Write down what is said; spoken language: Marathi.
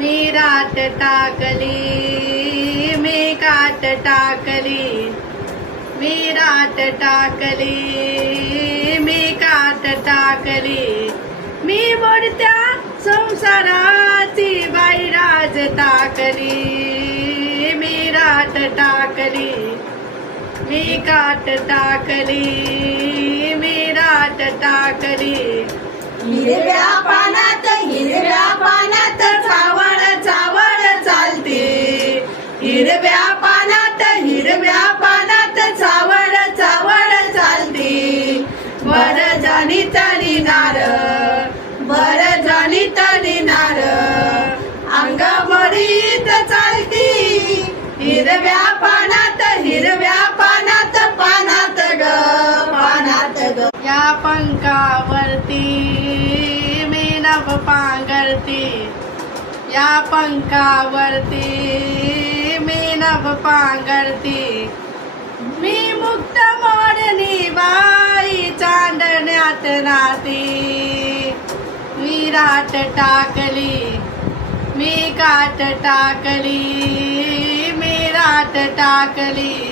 मी रात टाकली, मी काट टाकली, मी रात टाकली, मी काट टाकली, मी बुडत्या संसाराची बाईराज टाकली, मी रात टाकली, मी काट टाकली, मी रात टाकली. हिरव्या पानात चावळ चावळ चालते, हिरव्या पानात चावळ चावळ चालते. बर जाणी तरी नार, बर जाणी तरी नार, अंगमोडीत चालती. हिरव्या पानात पानात ग. या पंखावरती मी नभ पांघरती, या पंखावरती मी नभ पांघरती. मी मुक्त मोडणी बाई चांदण्यात नाती, मी रात टाकली, मी काट टाकली, मी रात टाकली.